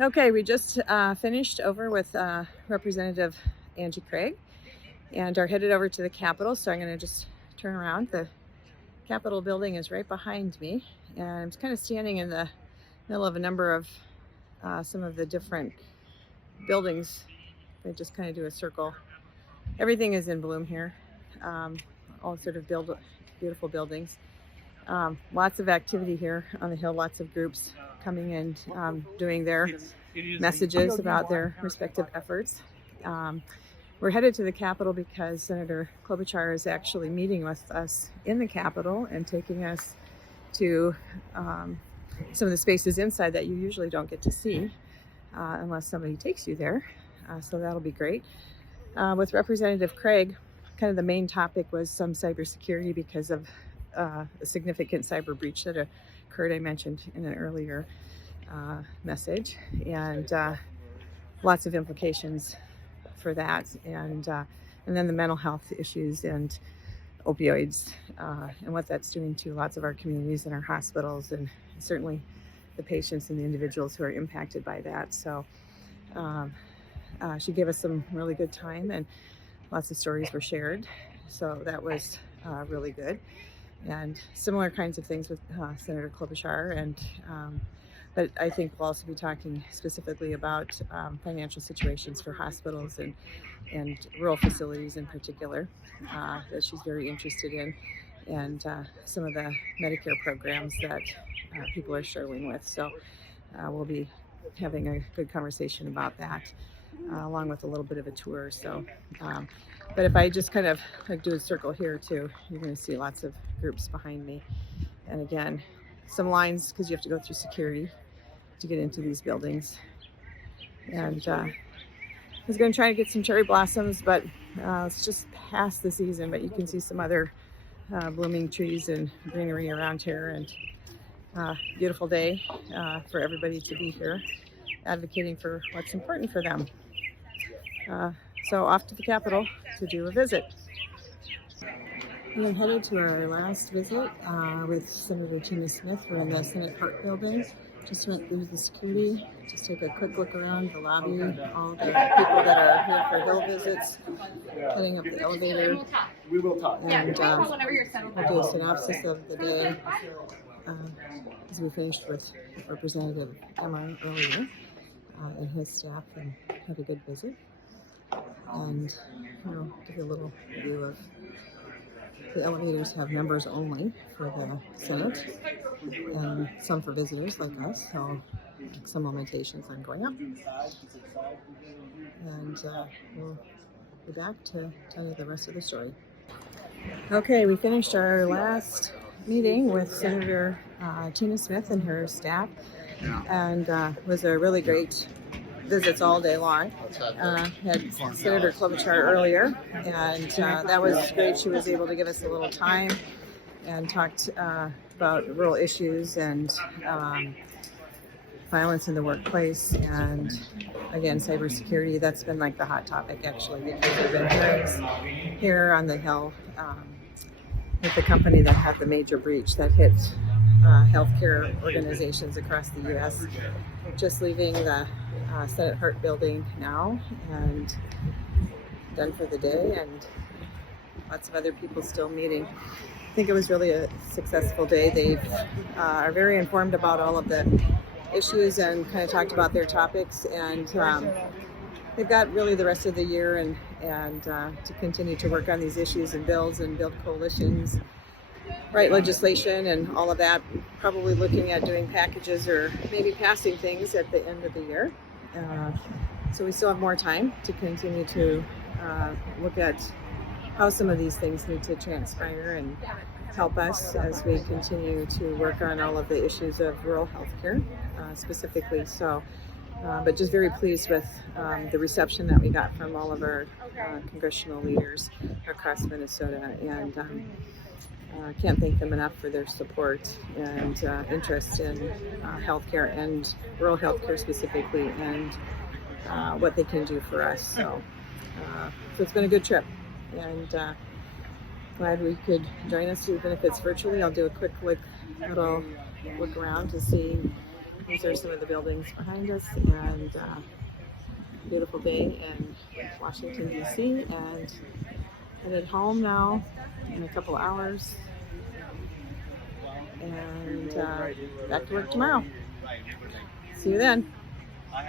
Okay, we just finished over with Representative Angie Craig and are headed over to the Capitol. So I'm going to just turn around. The Capitol building is right behind me, and I'm kind of standing in the middle of a number of some of the different buildings. They just kind of do a circle. Everything is in bloom here. All sort of beautiful buildings. Lots of activity here on the hill, lots of groups coming in, doing their messages about their respective efforts. We're headed to the Capitol because Senator Klobuchar is actually meeting with us in the Capitol and taking us to some of the spaces inside that you usually don't get to see unless somebody takes you there. So that'll be great. With Representative Craig, kind of the main topic was some cybersecurity because of a significant cyber breach that occurred, I mentioned in an earlier message, and lots of implications for that, and then the mental health issues and opioids and what that's doing to lots of our communities and our hospitals, and certainly the patients and the individuals who are impacted by that. So she gave us some really good time, and lots of stories were shared. So that was really good. And similar kinds of things with Senator Klobuchar. But I think we'll also be talking specifically about financial situations for hospitals and rural facilities in particular that she's very interested in, and some of the Medicare programs that people are struggling with. So we'll be having a good conversation about that, along with a little bit of a tour. So, but if I just kind of do a circle here too, you're going to see lots of groups behind me. And again, some lines because you have to go through security to get into these buildings. And I was going to try to get some cherry blossoms, but it's just past the season. But you can see some other blooming trees and greenery around here, and beautiful day for everybody to be here advocating for what's important for them. So off to the Capitol to do a visit. We are headed to our last visit with Senator Tina Smith. We're in the Senate Park building. Just went through the security, just took a quick look around the lobby, all the people that are here for hill visits, heading up the elevator. We will talk. And we'll do a synopsis of the day as we finished with Representative Emma earlier and his staff, and had a good visit. And give you a little view of the elevators have members only for the Senate, and some for visitors like us, so some limitations on going up. And we'll be back to tell you the rest of the story. Okay, we finished our last meeting with Senator Tina Smith and her staff, and was a really great visits all day long. Had Senator Klobuchar earlier, and that was great. She was able to give us a little time and talked about rural issues and violence in the workplace, and again, cybersecurity. That's been like the hot topic actually, because there have been hearings here on the Hill with the company that had the major breach that hit healthcare organizations across the U.S. Just leaving the Senate Hart building now, and done for the day, and lots of other people still meeting. I think it was really a successful day. They are very informed about all of the issues and kind of talked about their topics, and they've got really the rest of the year and to continue to work on these issues and bills and build coalitions, write legislation and all of that, probably looking at doing packages or maybe passing things at the end of the year. So we still have more time to continue to look at how some of these things need to transpire and help us as we continue to work on all of the issues of rural healthcare specifically. So, but just very pleased with the reception that we got from all of our congressional leaders across Minnesota, and can't thank them enough for their support and interest in healthcare and rural healthcare specifically, and what they can do for us. So it's been a good trip, and glad we could join us, even if it's virtually. I'll do a quick little look around to see these are some of the buildings behind us, and beautiful day in Washington, D.C., and headed home now in a couple hours, and back to work tomorrow. See you then.